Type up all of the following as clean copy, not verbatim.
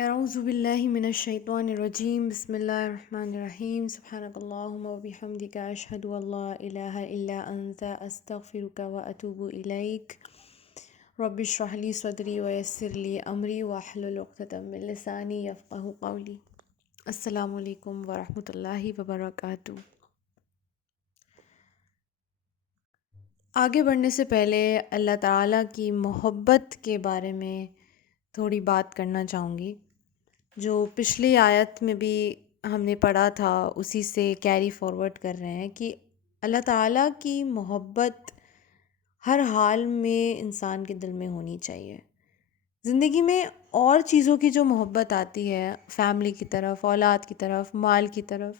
اعوذ باللہ من الشیطان الرجیم بسم اللہ الرحمن الرحیم سبحانک اللہم وبحمدک اشہد ان لا الہ الا انت استغفرک واتوب الیک رب اشرح لی صدری ویسر لی امری واحلل عقدۃ من لسانی یفقہوا قولی۔ السلام علیکم ورحمۃ اللہ وبرکاتہ۔ آگے بڑھنے سے پہلے اللہ تعالیٰ کی محبت کے بارے میں تھوڑی بات کرنا چاہوں گی، جو پچھلی آیت میں بھی ہم نے پڑھا تھا اسی سے کیری فارورڈ کر رہے ہیں کہ اللہ تعالیٰ کی محبت ہر حال میں انسان کے دل میں ہونی چاہیے۔ زندگی میں اور چیزوں کی جو محبت آتی ہے، فیملی کی طرف، اولاد کی طرف، مال کی طرف،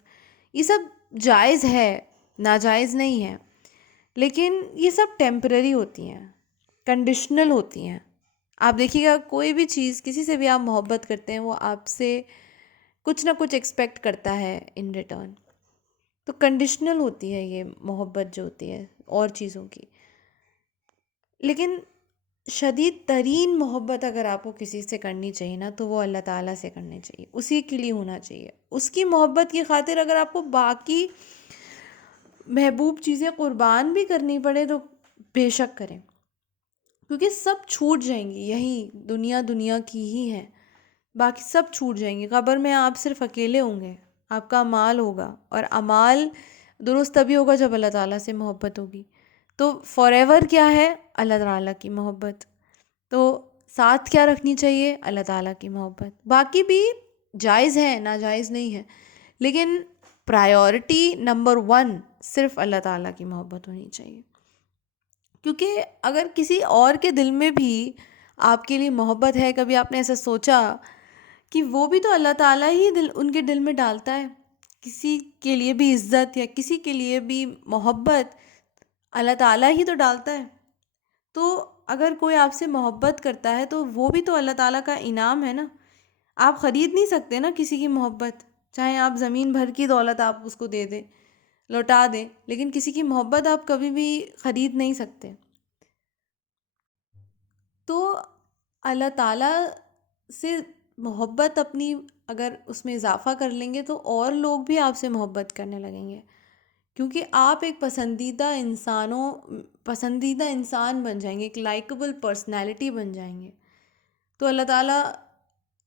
یہ سب جائز ہے، ناجائز نہیں ہے، لیکن یہ سب ٹیمپرری ہوتی ہیں، کنڈیشنل ہوتی ہیں۔ آپ دیکھیے گا کوئی بھی چیز، کسی سے بھی آپ محبت کرتے ہیں، وہ آپ سے کچھ نہ کچھ ایکسپیکٹ کرتا ہے ان ریٹرن، تو کنڈیشنل ہوتی ہے یہ محبت جو ہوتی ہے اور چیزوں کی۔ لیکن شدید ترین محبت اگر آپ کو کسی سے کرنی چاہیے نا، تو وہ اللہ تعالیٰ سے کرنی چاہیے، اسی کے لیے ہونا چاہیے۔ اس کی محبت کی خاطر اگر آپ کو باقی محبوب چیزیں قربان بھی کرنی پڑے تو بے شک کریں، کیونکہ سب چھوٹ جائیں گی، یہی دنیا کی ہی ہے، باقی سب چھوٹ جائیں گے۔ قبر میں آپ صرف اکیلے ہوں گے، آپ کا اعمال ہوگا، اور اعمال درست تبھی ہوگا جب اللہ تعالیٰ سے محبت ہوگی۔ تو فار ایور کیا ہے؟ اللہ تعالیٰ کی محبت۔ تو ساتھ کیا رکھنی چاہیے؟ اللہ تعالیٰ کی محبت۔ باقی بھی جائز ہے، ناجائز نہیں ہے، لیکن پرائیورٹی نمبر 1 صرف اللہ تعالیٰ کی محبت ہونی چاہیے۔ کیونکہ اگر کسی اور کے دل میں بھی آپ کے لیے محبت ہے، کبھی آپ نے ایسا سوچا کہ وہ بھی تو اللہ تعالیٰ ہی ان کے دل میں ڈالتا ہے، کسی کے لیے بھی عزت یا کسی کے لیے بھی محبت اللہ تعالیٰ ہی تو ڈالتا ہے۔ تو اگر کوئی آپ سے محبت کرتا ہے تو وہ بھی تو اللہ تعالیٰ کا انعام ہے نا۔ آپ خرید نہیں سکتے نا کسی کی محبت، چاہے آپ زمین بھر کی دولت آپ اس کو دے دیں، لوٹا دیں، لیکن کسی کی محبت آپ کبھی بھی خرید نہیں سکتے۔ تو اللہ تعالیٰ سے محبت اپنی اگر اس میں اضافہ کر لیں گے تو اور لوگ بھی آپ سے محبت کرنے لگیں گے، کیونکہ آپ ایک پسندیدہ انسان بن جائیں گے، ایک لائکبل پرسنالٹی بن جائیں گے۔ تو اللہ تعالیٰ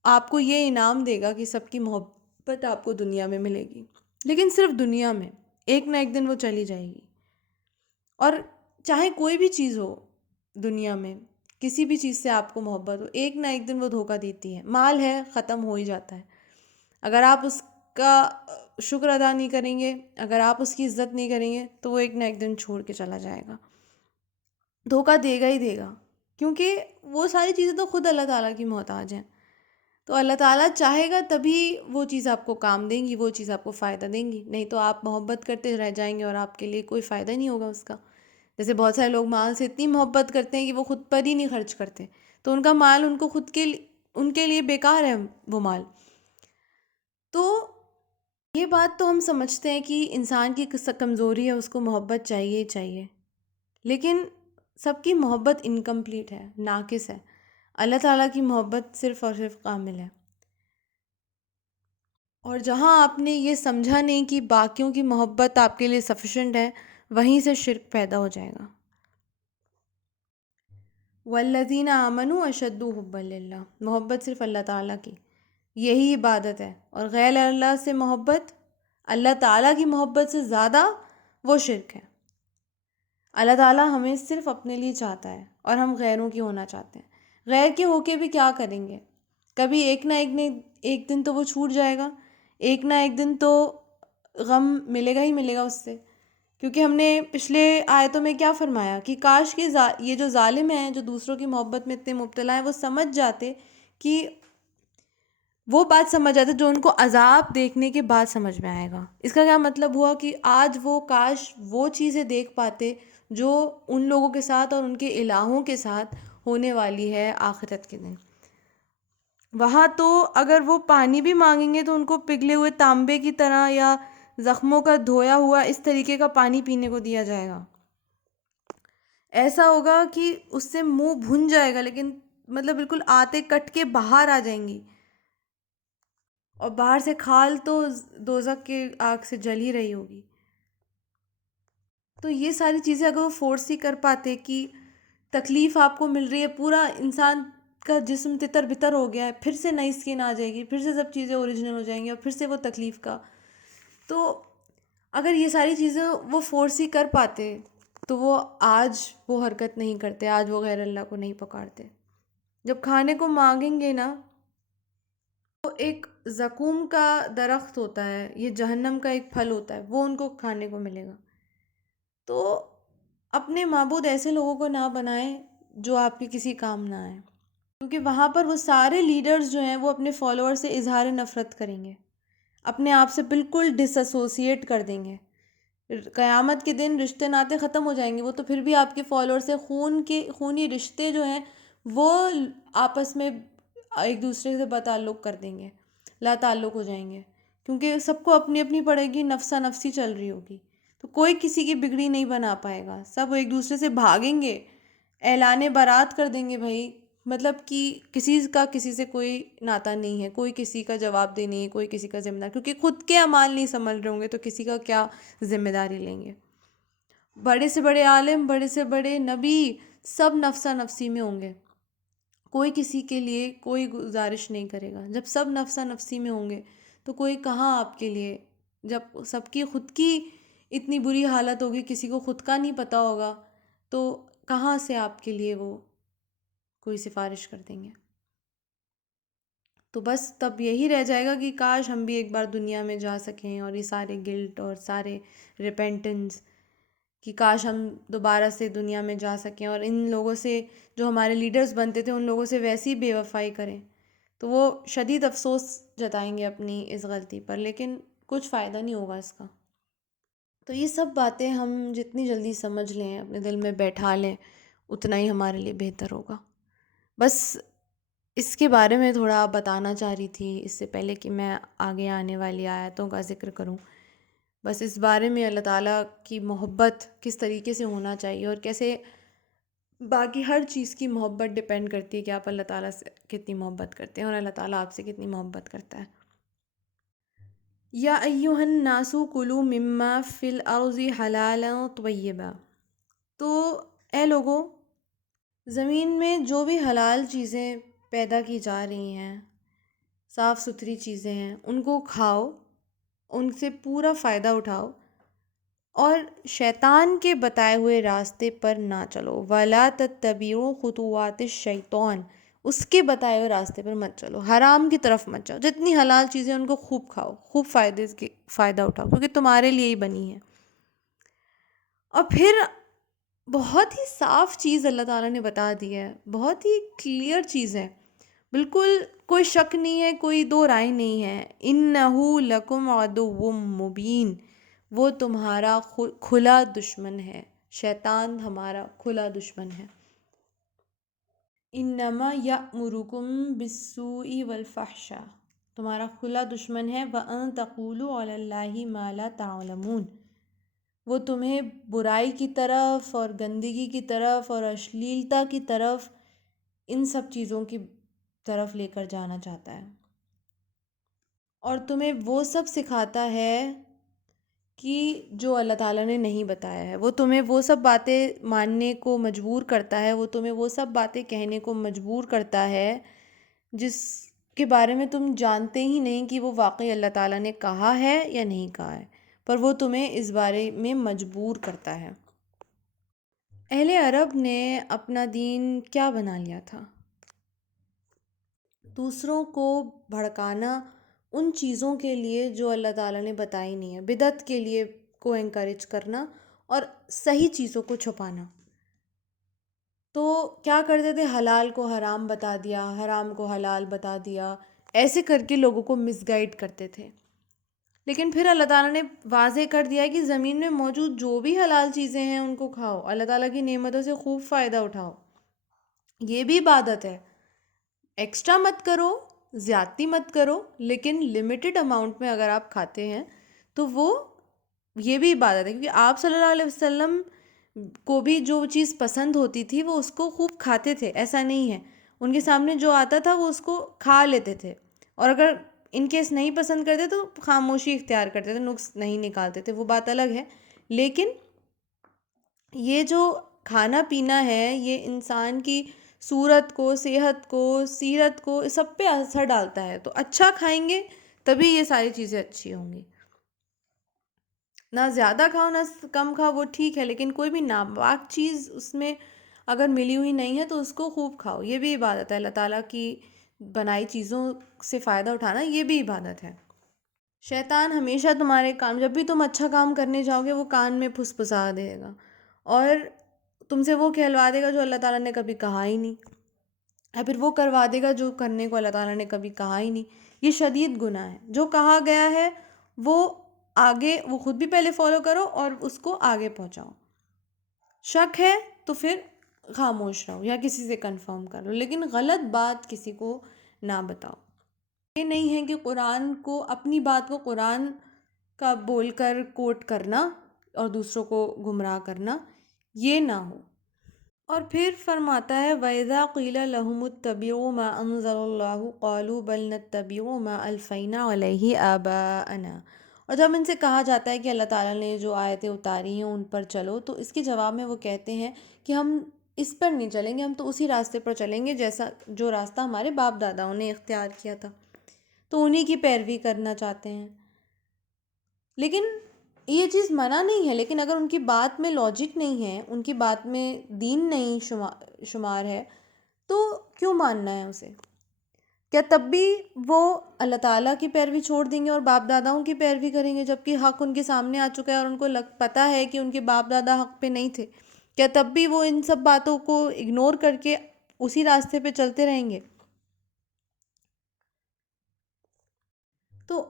آپ کو یہ انعام دے گا کہ سب کی محبت آپ کو دنیا میں ملے گی، لیکن صرف دنیا میں، ایک نہ ایک دن وہ چلی جائے گی۔ اور چاہے کوئی بھی چیز ہو دنیا میں، کسی بھی چیز سے آپ کو محبت ہو، ایک نہ ایک دن وہ دھوکہ دیتی ہے۔ مال ہے، ختم ہو ہی جاتا ہے، اگر آپ اس کا شکر ادا نہیں کریں گے، اگر آپ اس کی عزت نہیں کریں گے تو وہ ایک نہ ایک دن چھوڑ کے چلا جائے گا، دھوکہ دے گا ہی دے گا، کیونکہ وہ ساری چیزیں تو خود اللہ تعالیٰ کی محتاج ہیں۔ تو اللہ تعالیٰ چاہے گا تبھی وہ چیز آپ کو کام دیں گی، وہ چیز آپ کو فائدہ دیں گی، نہیں تو آپ محبت کرتے رہ جائیں گے اور آپ کے لیے کوئی فائدہ ہی نہیں ہوگا اس کا۔ جیسے بہت سارے لوگ مال سے اتنی محبت کرتے ہیں کہ وہ خود پر ہی نہیں خرچ کرتے، تو ان کا مال ان کے لیے بیکار ہے وہ مال۔ تو یہ بات تو ہم سمجھتے ہیں کہ انسان کی کمزوری ہے، اس کو محبت چاہیے ہی چاہیے، لیکن سب کی محبت انکمپلیٹ ہے، ناقص ہے۔ اللہ تعالیٰ کی محبت صرف اور صرف کامل ہے۔ اور جہاں آپ نے یہ سمجھا نہیں کہ باقیوں کی محبت آپ کے لیے سفیشینٹ ہے، وہیں سے شرک پیدا ہو جائے گا۔ والذین آمنوا اشد حبا للہ، محبت صرف اللہ تعالیٰ کی، یہی عبادت ہے، اور غیر اللہ سے محبت، اللہ تعالیٰ کی محبت سے زیادہ وہ شرک ہے۔ اللہ تعالیٰ ہمیں صرف اپنے لیے چاہتا ہے اور ہم غیروں کی ہونا چاہتے ہیں۔ غیر کے ہو کے بھی کیا کریں گے؟ کبھی ایک دن تو وہ چھوٹ جائے گا، ایک نہ ایک دن تو غم ملے گا ہی ملے گا اس سے، کیونکہ ہم نے پچھلے آیتوں میں کیا فرمایا کہ کاش کہ یہ جو ظالم ہیں، جو دوسروں کی محبت میں اتنے مبتلا ہیں، وہ سمجھ جاتے کہ وہ بات سمجھ جاتے جو ان کو عذاب دیکھنے کے بعد سمجھ میں آئے گا۔ اس کا کیا مطلب ہوا کہ آج وہ کاش وہ چیزیں دیکھ پاتے جو ان لوگوں کے ساتھ اور ان کے الہوں کے ساتھ ہونے والی ہے آخرت کے دن۔ وہاں تو اگر وہ پانی بھی مانگیں گے تو ان کو پگھلے ہوئے تانبے کی طرح یا زخموں کا دھویا ہوا اس طریقے کا پانی پینے کو دیا جائے گا۔ ایسا ہوگا کہ اس سے منہ بھن جائے گا، لیکن مطلب بالکل آتے کٹ کے باہر آ جائیں گی، اور باہر سے کھال تو دوزخ کے آگ سے جل ہی رہی ہوگی. تو یہ ساری چیزیں اگر وہ فورس ہی کر پاتے کہ تکلیف آپ کو مل رہی ہے، پورا انسان کا جسم تتر بتر ہو گیا ہے، پھر سے نئی اسکن آ جائے گی، پھر سے سب چیزیں اوریجنل ہو جائیں گی اور پھر سے وہ تکلیف کا. تو اگر یہ ساری چیزیں وہ فورس ہی کر پاتے تو وہ آج وہ حرکت نہیں کرتے، آج وہ غیر اللہ کو نہیں پکارتے. جب کھانے کو مانگیں گے نا، تو ایک زقوم کا درخت ہوتا ہے، یہ جہنم کا ایک پھل ہوتا ہے، وہ ان کو کھانے کو ملے گا. تو اپنے معبود ایسے لوگوں کو نہ بنائیں جو آپ کے کسی کام نہ آئیں، کیونکہ وہاں پر وہ سارے لیڈرز جو ہیں وہ اپنے فالوور سے اظہار نفرت کریں گے، اپنے آپ سے بالکل ڈس ایسوسیٹ کر دیں گے. قیامت کے دن رشتے ناتے ختم ہو جائیں گے، وہ تو پھر بھی آپ کے فالوور سے خونی رشتے جو ہیں وہ آپس میں ایک دوسرے سے بتعلق کر دیں گے، لا تعلق ہو جائیں گے، کیونکہ سب کو اپنی اپنی پڑے گی، نفسا نفسی چل رہی ہوگی. تو کوئی کسی کی بگڑی نہیں بنا پائے گا، سب ایک دوسرے سے بھاگیں گے، اعلان برات کر دیں گے بھائی. مطلب کہ کسی کا کسی سے کوئی ناطہ نہیں ہے، کوئی کسی کا جواب دہ نہیں ہے، کوئی کسی کا ذمہ دار، کیونکہ خود کے اعمال نہیں سنبھل رہے ہوں گے تو کسی کا کیا ذمہ داری لیں گے. بڑے سے بڑے عالم، بڑے سے بڑے نبی، سب نفسا نفسی میں ہوں گے، کوئی کسی کے لیے کوئی گزارش نہیں کرے گا. جب سب نفسا نفسی میں ہوں گے تو کوئی کہاں آپ کے لیے، جب سب کی خود کی اتنی بری حالت ہوگی، کسی کو خود کا نہیں پتہ ہوگا، تو کہاں سے آپ کے لیے وہ کوئی سفارش کر دیں گے. تو بس تب یہی رہ جائے گا کہ کاش ہم بھی ایک بار دنیا میں جا سکیں، اور یہ سارے گلٹ اور سارے ریپینٹنس، کہ کاش ہم دوبارہ سے دنیا میں جا سکیں اور ان لوگوں سے جو ہمارے لیڈرز بنتے تھے ان لوگوں سے ویسی بے وفائی کریں. تو وہ شدید افسوس جتائیں گے اپنی اس غلطی پر، لیکن کچھ فائدہ نہیں ہوگا اس کا. تو یہ سب باتیں ہم جتنی جلدی سمجھ لیں، اپنے دل میں بیٹھا لیں، اتنا ہی ہمارے لیے بہتر ہوگا. بس اس کے بارے میں تھوڑا بتانا چاہ رہی تھی اس سے پہلے کہ میں آگے آنے والی آیتوں کا ذکر کروں. بس اس بارے میں اللہ تعالیٰ کی محبت کس طریقے سے ہونا چاہیے، اور کیسے باقی ہر چیز کی محبت ڈپینڈ کرتی ہے کہ آپ اللہ تعالیٰ سے کتنی محبت کرتے ہیں اور اللہ تعالیٰ آپ سے کتنی محبت کرتا ہے. یا ایہا الناس کلوا مما فی الارض حلالا طیبا. تو اے لوگوں، زمین میں جو بھی حلال چیزیں پیدا کی جا رہی ہیں، صاف ستھری چیزیں ہیں، ان کو کھاؤ، ان سے پورا فائدہ اٹھاؤ، اور شیطان کے بتائے ہوئے راستے پر نہ چلو. وَلَا تَتَّبِعُوا خُطُوَاتِ الشَّیطان. اس کے بتائے ہوئے راستے پر مت چلو، حرام کی طرف مت جاؤ. جتنی حلال چیزیں ان کو خوب کھاؤ، خوب فائدہ اٹھاؤ، کیونکہ تمہارے لیے ہی بنی ہے. اور پھر بہت ہی صاف چیز اللہ تعالیٰ نے بتا دی ہے، بہت ہی کلیئر چیز ہے، بالکل کوئی شک نہیں ہے، کوئی دو رائے نہیں ہے. اِنَّهُ لَكُمْ عَدُوٌّ مُّبِينٌ. وہ تمہارا کھلا دشمن ہے، شیطان ہمارا کھلا دشمن ہے. انما یأمرکم بالسوء والفحشاء. تمہارا کھلا دشمن ہے. وَأَن تَقُولُوا عَلَى اللَّهِ مَا لَا تَعْلَمُونَ. وہ تمہیں برائی کی طرف اور گندگی کی طرف اور اشلیلتا کی طرف، ان سب چیزوں کی طرف لے کر جانا چاہتا ہے، اور تمہیں وہ سب سکھاتا ہے کہ جو اللہ تعالیٰ نے نہیں بتایا ہے. وہ تمہیں وہ سب باتیں ماننے کو مجبور کرتا ہے، وہ تمہیں وہ سب باتیں کہنے کو مجبور کرتا ہے جس کے بارے میں تم جانتے ہی نہیں کہ وہ واقعی اللہ تعالیٰ نے کہا ہے یا نہیں کہا ہے، پر وہ تمہیں اس بارے میں مجبور کرتا ہے. اہل عرب نے اپنا دین کیا بنا لیا تھا؟ دوسروں کو بھڑکانا ان چیزوں کے لیے جو اللہ تعالیٰ نے بتائی نہیں ہے، بدعت کے لیے کو انکریج کرنا اور صحیح چیزوں کو چھپانا. تو کیا کرتے تھے؟ حلال کو حرام بتا دیا، حرام کو حلال بتا دیا، ایسے کر کے لوگوں کو مس گائیڈ کرتے تھے. لیکن پھر اللہ تعالیٰ نے واضح کر دیا کہ زمین میں موجود جو بھی حلال چیزیں ہیں ان کو کھاؤ، اللہ تعالیٰ کی نعمتوں سے خوب فائدہ اٹھاؤ. یہ بھی عبادت ہے. ایکسٹرا مت کرو، زیادتی مت کرو، لیکن لمیٹڈ اماؤنٹ میں اگر آپ کھاتے ہیں تو وہ یہ بھی عبادت ہے. کیونکہ آپ صلی اللہ علیہ وسلم کو بھی جو چیز پسند ہوتی تھی وہ اس کو خوب کھاتے تھے، ایسا نہیں ہے. ان کے سامنے جو آتا تھا وہ اس کو کھا لیتے تھے، اور اگر ان کیس نہیں پسند کرتے تو خاموشی اختیار کرتے تھے، نقص نہیں نکالتے تھے، وہ بات الگ ہے. لیکن یہ جو کھانا پینا ہے یہ انسان کی صورت کو، صحت کو، سیرت کو، سب پہ اثر ڈالتا ہے. تو اچھا کھائیں گے تبھی یہ ساری چیزیں اچھی ہوں گی. نہ زیادہ کھاؤ نہ کم کھاؤ وہ ٹھیک ہے، لیکن کوئی بھی ناپاک چیز اس میں اگر ملی ہوئی نہیں ہے تو اس کو خوب کھاؤ. یہ بھی عبادت ہے، اللہ تعالیٰ کی بنائی چیزوں سے فائدہ اٹھانا یہ بھی عبادت ہے. شیطان ہمیشہ تمہارے کام، جب بھی تم اچھا کام کرنے جاؤ گے وہ کان میں پھسپھسا دے گا اور تم سے وہ کہلوا دے گا جو اللہ تعالیٰ نے کبھی کہا ہی نہیں، یا پھر وہ کروا دے گا جو کرنے کو اللہ تعالیٰ نے کبھی کہا ہی نہیں. یہ شدید گناہ ہے. جو کہا گیا ہے وہ آگے، وہ خود بھی پہلے فالو کرو اور اس کو آگے پہنچاؤ. شک ہے تو پھر خاموش رہو یا کسی سے کنفرم کر لو، لیکن غلط بات کسی کو نہ بتاؤ. یہ نہیں ہے کہ قرآن کو، اپنی بات کو قرآن کا بول کر کوٹ کرنا اور دوسروں کو گمراہ کرنا، یہ نہ ہو. اور پھر فرماتا ہے وَإِذَا قِيلَ لَهُمُ اتَّبِعُوا مَا أَنزَلَ اللَّهُ قَالُوا بَلْ نَتَّبِعُ مَا أَلْفَيْنَا عَلَيْهِ آبَاءَنَا. اور جب ان سے کہا جاتا ہے کہ اللہ تعالیٰ نے جو آیتیں اتاری ہیں ان پر چلو، تو اس کے جواب میں وہ کہتے ہیں کہ ہم اس پر نہیں چلیں گے، ہم تو اسی راستے پر چلیں گے جیسا جو راستہ ہمارے باپ داداؤں نے اختیار کیا تھا، تو انہی کی پیروی کرنا چاہتے ہیں. لیکن یہ چیز منع نہیں ہے، لیکن اگر ان کی بات میں لاجک نہیں ہے، ان کی بات میں دین نہیں شمار ہے، تو کیوں ماننا ہے اسے؟ کیا تب بھی وہ اللہ تعالیٰ کی پیروی چھوڑ دیں گے اور باپ داداؤں کی پیروی کریں گے، جبکہ حق ان کے سامنے آ چکا ہے اور ان کو پتہ ہے کہ ان کے باپ دادا حق پہ نہیں تھے؟ کیا تب بھی وہ ان سب باتوں کو اگنور کر کے اسی راستے پہ چلتے رہیں گے؟ تو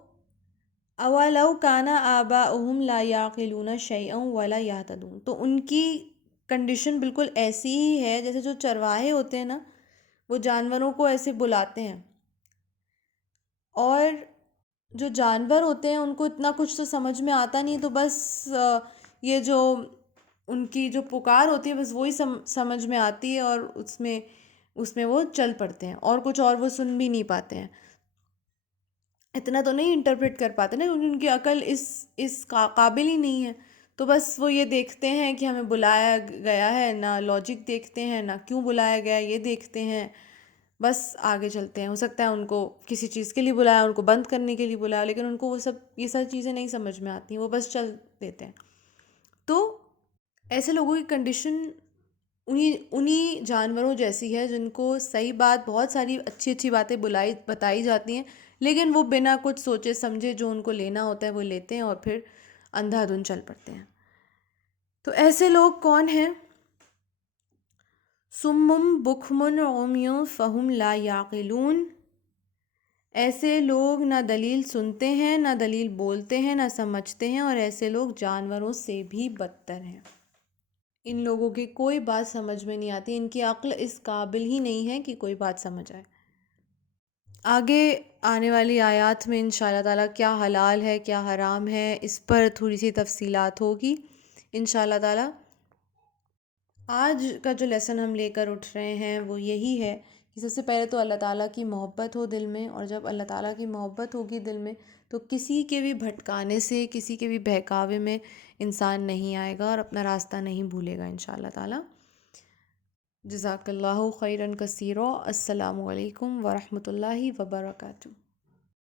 اولو کان آباؤہم لا یعقلون شیئا ولا یہتدون، تو ان کی کنڈیشن بالکل ایسی ہی ہے جیسے جو چرواہے ہوتے ہیں نا، وہ جانوروں کو ایسے بلاتے ہیں، اور جو جانور ہوتے ہیں ان کو اتنا کچھ تو سمجھ میں آتا نہیں، تو بس یہ جو ان کی جو پکار ہوتی ہے بس وہی سمجھ میں آتی ہے اور اس میں وہ چل پڑتے ہیں، اور کچھ اور وہ سن بھی نہیں پاتے ہیں، اتنا تو نہیں انٹرپریٹ کر پاتے نا، ان کی عقل اس قابل ہی نہیں ہے. تو بس وہ یہ دیکھتے ہیں کہ ہمیں بلایا گیا ہے، نہ لاجک دیکھتے ہیں، نہ کیوں بلایا گیا یہ دیکھتے ہیں، بس آگے چلتے ہیں. ہو سکتا ہے ان کو کسی چیز کے لیے بلایا، ان کو بند کرنے کے لیے بلایا، لیکن ان کو وہ یہ سب چیزیں نہیں سمجھ میں آتی، وہ بس چل دیتے ہیں. تو ایسے لوگوں کی کنڈیشن انہی جانوروں جیسی ہے جن کو صحیح بات، بہت ساری اچھی اچھی باتیں بتائی جاتی ہیں، لیکن وہ بنا کچھ سوچے سمجھے جو ان کو لینا ہوتا ہے وہ لیتے ہیں اور پھر اندھا دھن چل پڑتے ہیں. تو ایسے لوگ کون ہیں؟ سمم بکمن عمی فہم لا یعقلون. ایسے لوگ نہ دلیل سنتے ہیں، نہ دلیل بولتے ہیں، نہ سمجھتے ہیں، اور ایسے لوگ جانوروں سے بھی بدتر ہیں. ان لوگوں کی کوئی بات سمجھ میں نہیں آتی، ان کی عقل اس قابل ہی نہیں ہے کہ کوئی بات سمجھ آئے. آگے آنے والی آیات میں انشاءاللہ تعالیٰ کیا حلال ہے کیا حرام ہے اس پر تھوڑی سی تفصیلات ہوگی انشاءاللہ تعالیٰ. آج کا جو لیسن ہم لے کر اٹھ رہے ہیں وہ یہی ہے کہ سب سے پہلے تو اللہ تعالیٰ کی محبت ہو دل میں، اور جب اللہ تعالیٰ کی محبت ہوگی دل میں تو کسی کے بھی بھٹکانے سے، کسی کے بھی بہکاوے میں انسان نہیں آئے گا اور اپنا راستہ نہیں بھولے گا انشاءاللہ تعالیٰ. جزاک اللہ خیرا کثیرا. السلام علیکم ورحمۃ اللہ وبرکاتہ.